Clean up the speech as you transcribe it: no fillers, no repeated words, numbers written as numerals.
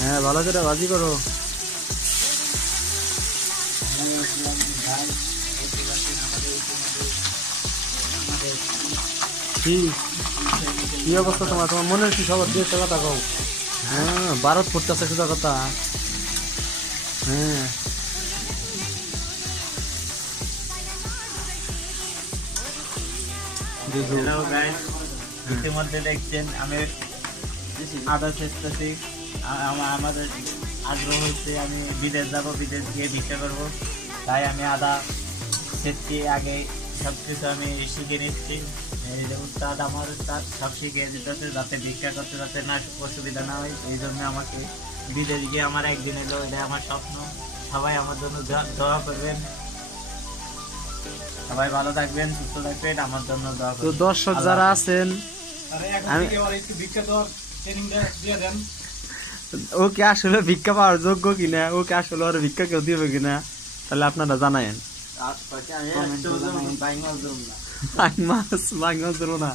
হ্যাঁ ভালো করে বাজি করো। কি কি অবস্থা তোমার? তোমার মনে হচ্ছে সবার দিয়ে কথা কও। হ্যাঁ ভারত পড়তেছে সোজা কথা। হ্যাঁ হ্যালো গাইস, ইতিমধ্যে দেখছেন আমি আদা চেষ্টাছি। আমাদের আগ্রহ হচ্ছে আমি বিদেশ যাব, বিদেশ গিয়ে ভিক্ষা করব। তাই আমি আদা সেচছি, আগে সব কিছু আমি শিখে নিচ্ছি। এই যে উস্তাদ, আমার উস্তাদ সব শিখিয়ে দিতেছে যাতে ভিক্ষা করতে যাতে না অসুবিধা না হয়। এই জন্য আমাকে বিদেশ গিয়ে আমার একদিন এলো, এটা আমার স্বপ্ন। সবাই আমার জন্য দোয়া করবেন। সবাই ভালো থাকবেন, সুস্থ থাকবেন, আমার জন্য দোয়া তো করবেন। দর্শক আল্লাহ যারা হাফেজ। আছেন, ও কি আসলে ভিক্ষা পাওয়ার যোগ্য কিনা, ও কি আসলে ওর ভিক্ষা কেউ দিবে কিনা, তাহলে আপনারা জানায়েন। মাছ মাছ ধরবো না।